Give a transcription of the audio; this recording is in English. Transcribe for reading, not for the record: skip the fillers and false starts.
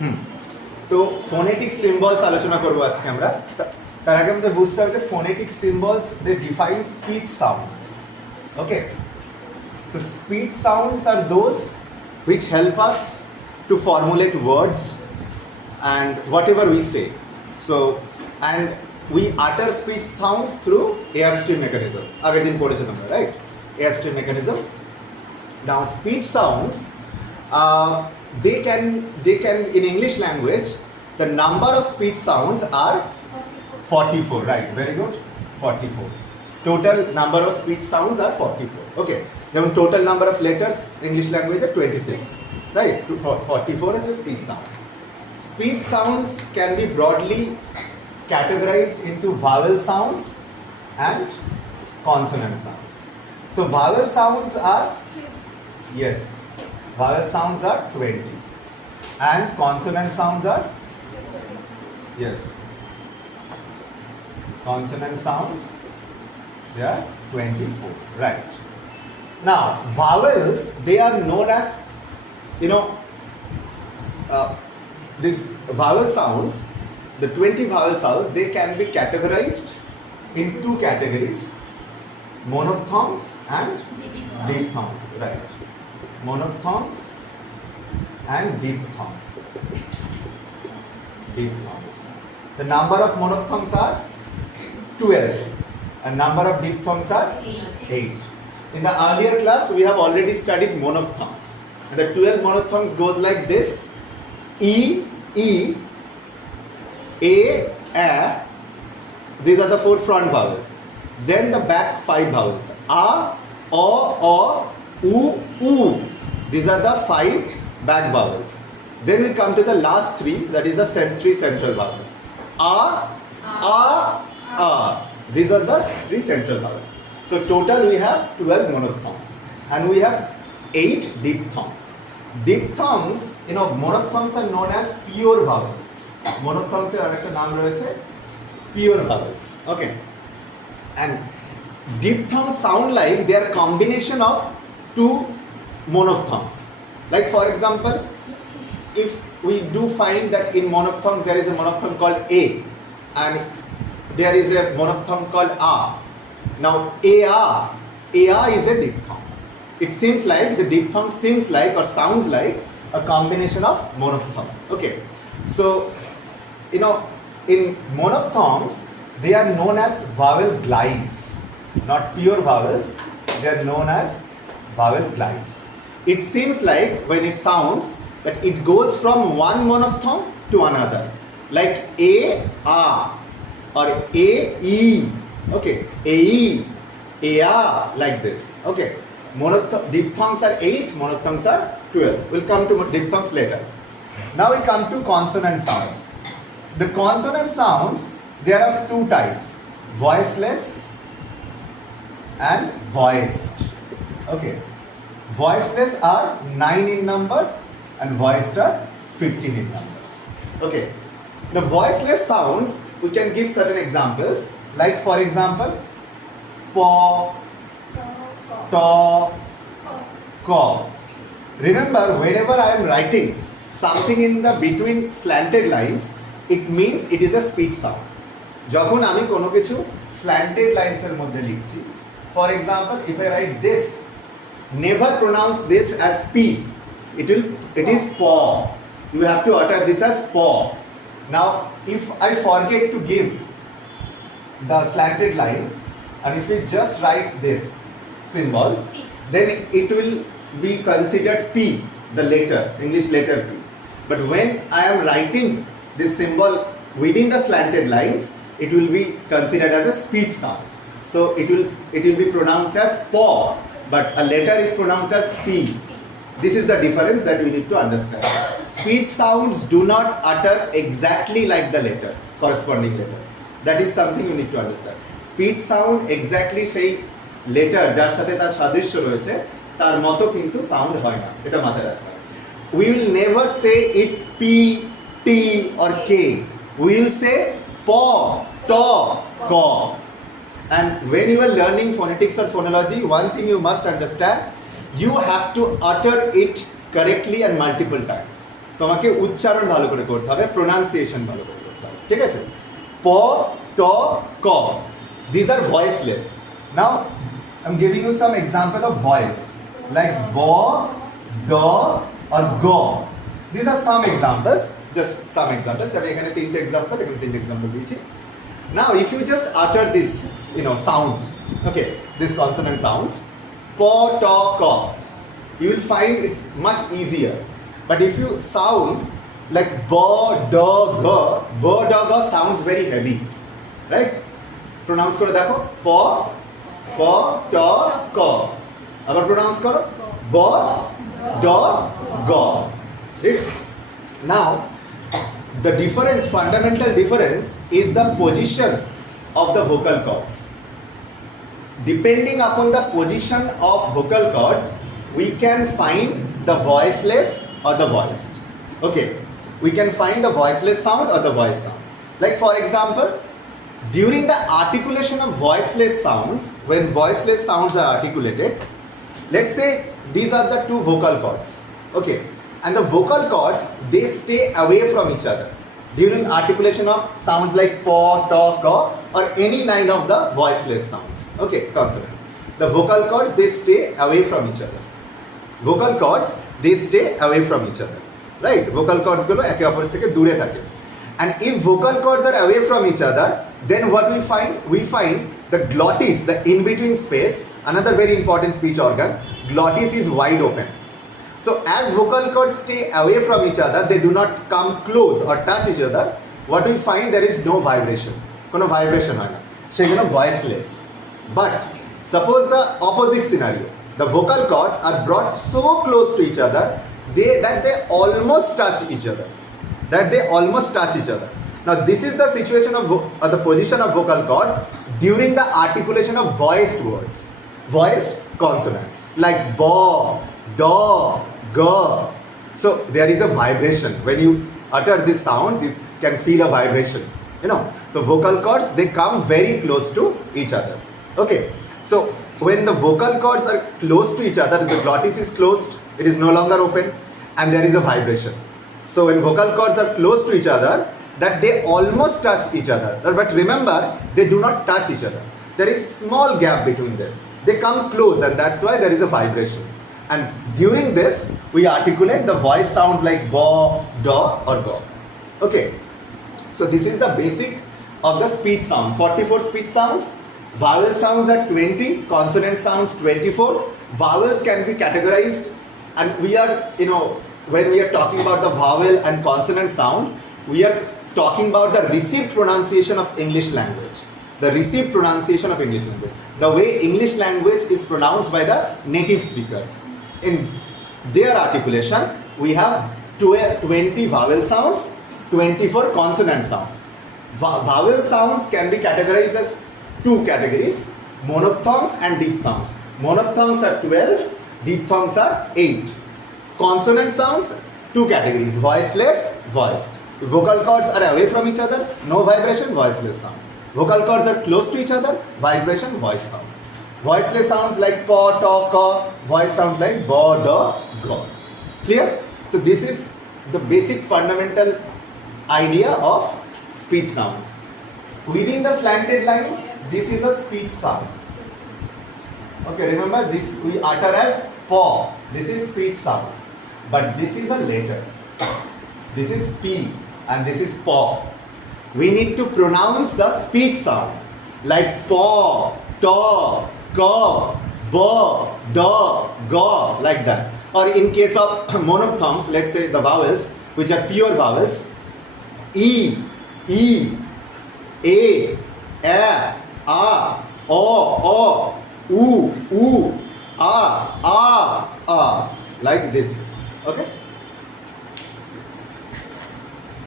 হুম তো phonetic symbols আলোচনা করবো আজকে আমরা তার আগে আমাদের বুঝতে হবে যে phonetic symbols they define speech sounds okay so speech sounds are those which help us to formulate words and whatever we say so and we utter speech sounds through airstream mechanism আগের দিন পড়েছিলাম আমরা right airstream mechanism now speech sounds they can in English language the number of speech sounds are 44 right very good 44 total number of speech sounds are 44 okay যেমন total number of letters English language are 26 right 44 is a speech sound speech sounds can be broadly categorized into vowel sounds and consonant sounds so vowel sounds are yes vowel sounds are 20 and consonant sounds are yes consonant sounds they are 24 right now vowels they are known as you know these vowel sounds the 20 vowel sounds they can be categorized in two categories monophthongs and diphthongs right monophthongs and diphthongs diphthongs the number of monophthongs are 12 and number of diphthongs are 8 in the earlier class we have already studied monophthongs and the 12 monophthongs goes like this e e a these are the four front vowels then the back five vowels a o u u these are the five back vowels then we come to the last three that is the three central vowels a these are the three central vowels so total we have 12 monophthongs and we have 8 diphthongs diphthongs you know monophthongs are known as pure vowels monophthongs এর আরেকটা নাম রয়েছে pure vowels okay and diphthongs sound like they are combination of two monophthongs like for example if we do find that in monophthongs there is a monophthong called a and there is a monophthong called a now a is a diphthong it seems like the diphthong seems like or sounds like a combination of monophthong okay so you know in monophthongs they are known as vowel glides not pure vowels they are known as vowel glides it seems like when it sounds that it goes from one monophthong to another like a or a e okay a like this okay diphthongs are 8 monophthongs are 12 we'll come to diphthongs later now we come to consonant sounds the consonant sounds there are two types voiceless and voiced okay voiceless are 9 in number and voiced are 15 in number okay the voiceless sounds we can give certain examples like for example po to ko remember whenever I am writing something in the between slanted lines it means it is a speech sound যখন আমি কোনো কিছু slanted lines এর মধ্যে লিখছি for example if I write this never pronounce this as p it is paw you have to utter this as paw now if I forget to give the slanted lines and if we just write this symbol then it will be considered p the letter English letter p but when I am writing this symbol within the slanted lines it will be considered as a speech sound so it will be pronounced as paw but a letter is pronounced as p this is the difference that we need to understand speech sounds do not utter exactly like the letter corresponding letter that is something you need to understand speech sound exactly সেই letter যার সাথে তার সাদৃশ্য রয়েছে তার মতো কিন্তু sound হয় না এটা মাথায় রাখতে হবে we will never say it p t or k we will say po to ko and when you are learning phonetics or phonology one thing you must understand you have to utter it correctly and multiple times তোমাকে উচ্চারণ ভালো করে করতে হবে, pronunciation ভালো করে করতে হবে, ঠিক আছে? প, ট, ক, these are voiceless. Now I'm giving you some example of voice like bo, do or go. These are some examples, just some examples. আমি এখানে তিনটে এক্সাম্পল, এখানে তিনটে এক্সাম্পল দিয়েছি। Now if you just utter these, sounds, okay, these consonant sounds, po, to, ko, you will find it's much easier. But if you sound like bo, do, go sounds very heavy, right? Pronounce koro dekho, po, to, ko. Abar pronounce koro, bo, do, go. Right? Now, the difference, fundamental difference is the position of the vocal cords. Depending upon the position of vocal cords, we can find the voiceless or the voiced. Okay, we can find the voiceless sound or the voiced sound. Like for example, during the articulation of voiceless sounds, when voiceless sounds are articulated, let's say these are the two vocal cords, okay, and the vocal cords, they stay away from each other during articulation of sounds like po, to, ko or any nine of the voiceless sounds, okay, consonants. The vocal cords, they stay away from each other. Vocal cords, they stay away from each other, right? Vocal cords gulo eke opor theke dure thake. And if vocal cords are away from each other, then what we find? We find the glottis, the in-between space, another very important speech organ, glottis is wide open. So as vocal cords stay away from each other, they do not come close or touch each other, what we find, there is no vibration. Kono vibration hoy na. Sejono voiceless. But suppose the opposite scenario, the vocal cords are brought so close to each other that they almost touch each other. Now this is the situation of the position of vocal cords during the articulation of voiced words, voiced consonants like bo, do, go. So there is a vibration. When you utter these sounds, you can feel a vibration. The vocal cords, they come very close to each other. Okay, so when the vocal cords are close to each other, the glottis is closed, it is no longer open, and there is a vibration. So when vocal cords are close to each other, that they almost touch each other. But remember, they do not touch each other. There is small gap between them. They come close, and that's why there is a vibration. And during this, we articulate the voice sound like bo, do or go. Okay. So this is the basic of the speech sound. 44 speech sounds. Vowel sounds are 20, consonant sounds 24. Vowels can be categorized, and we are, when we are talking about the vowel and consonant sound, we are talking about the received pronunciation of English language. The received pronunciation of English language. The way English language is pronounced by the native speakers. In their articulation, we have 20 vowel sounds, 24 consonant sounds. Vowel sounds can be categorized as two categories, monophthongs and diphthongs. Monophthongs are 12, diphthongs are 8. Consonant sounds, two categories, voiceless, voiced. Vocal cords are away from each other, no vibration, voiceless sound. Vocal cords are close to each other, vibration, voice sounds. Voiceless sounds like po, to, ko, voice sounds like bo, do, go. Clear? So this is the basic fundamental idea of speech sounds. Within the slanted lines, this is a speech sound. Okay, remember this we utter as po. This is speech sound. But this is a letter. This is P and this is po. We need to pronounce the speech sounds like po, to, ko, bo, do, go, like that. Or in case of monophthongs, let's say the vowels, which are pure vowels, e, a, a, o, u, a, like this.